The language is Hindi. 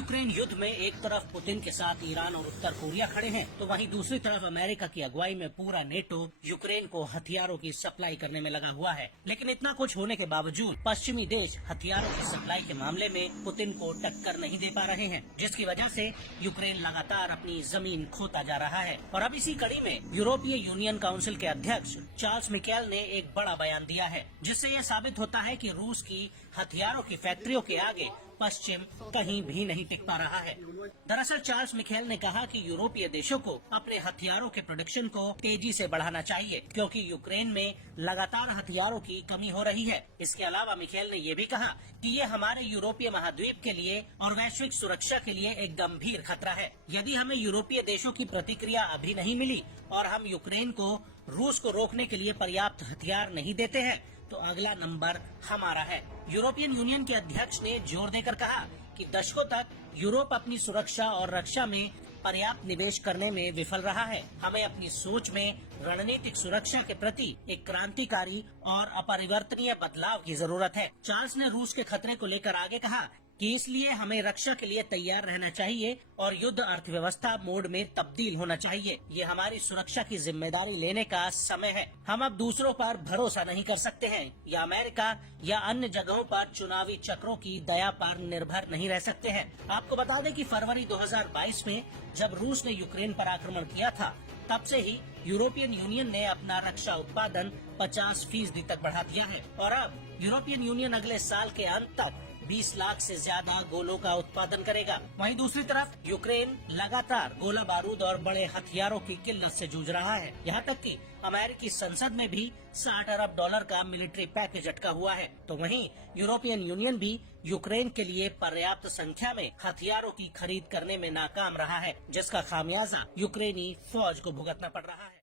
यूक्रेन युद्ध में एक तरफ पुतिन के साथ ईरान और उत्तर कोरिया खड़े हैं, तो वहीं दूसरी तरफ अमेरिका की अगुवाई में पूरा नेटो यूक्रेन को हथियारों की सप्लाई करने में लगा हुआ है। लेकिन इतना कुछ होने के बावजूद पश्चिमी देश हथियारों की सप्लाई के मामले में पुतिन को टक्कर नहीं दे पा रहे हैं, जिसकी वजह से यूक्रेन लगातार अपनी जमीन खोता जा रहा है। और अब इसी कड़ी में यूरोपीय यूनियन काउंसिल के अध्यक्ष चार्ल्स मिशेल ने एक बड़ा बयान दिया है, जिससे यह साबित होता है कि रूस की हथियारों की फैक्ट्रियों के आगे पश्चिम कहीं भी नहीं टिक पा रहा है। दरअसल चार्ल्स मिशेल ने कहा कि यूरोपीय देशों को अपने हथियारों के प्रोडक्शन को तेजी से बढ़ाना चाहिए, क्योंकि यूक्रेन में लगातार हथियारों की कमी हो रही है। इसके अलावा मिशेल ने ये भी कहा कि ये हमारे यूरोपीय महाद्वीप के लिए और वैश्विक सुरक्षा के लिए एक गंभीर खतरा है। यदि हमें यूरोपीय देशों की प्रतिक्रिया अभी नहीं मिली और हम यूक्रेन को रूस को रोकने के लिए पर्याप्त हथियार नहीं देते हैं, तो अगला नंबर हमारा है। यूरोपियन यूनियन के अध्यक्ष ने जोर देकर कहा कि दशकों तक यूरोप अपनी सुरक्षा और रक्षा में पर्याप्त निवेश करने में विफल रहा है। हमें अपनी सोच में रणनीतिक सुरक्षा के प्रति एक क्रांतिकारी और अपरिवर्तनीय बदलाव की जरूरत है। चार्ल्स ने रूस के खतरे को लेकर आगे कहा कि इसलिए हमें रक्षा के लिए तैयार रहना चाहिए और युद्ध अर्थव्यवस्था मोड में तब्दील होना चाहिए। ये हमारी सुरक्षा की जिम्मेदारी लेने का समय है। हम अब दूसरों पर भरोसा नहीं कर सकते हैं या अमेरिका या अन्य जगहों पर चुनावी चक्रों की दया पर निर्भर नहीं रह सकते हैं। आपको बता दें कि फरवरी 2022 में जब रूस ने यूक्रेन पर आक्रमण किया था, तब से ही यूरोपियन यूनियन ने अपना रक्षा उत्पादन 50% तक बढ़ा दिया है और अब यूरोपियन यूनियन अगले साल के अंत तक 20 लाख से ज्यादा गोलों का उत्पादन करेगा। वहीं दूसरी तरफ यूक्रेन लगातार गोला बारूद और बड़े हथियारों की किल्लत से जूझ रहा है। यहाँ तक कि अमेरिकी संसद में भी $60 अरब का मिलिट्री पैकेज अटका हुआ है। तो वहीं यूरोपियन यूनियन भी यूक्रेन के लिए पर्याप्त संख्या में हथियारों की खरीद करने में नाकाम रहा है, जिसका खामियाजा यूक्रेनी फौज को भुगतना पड़ रहा है।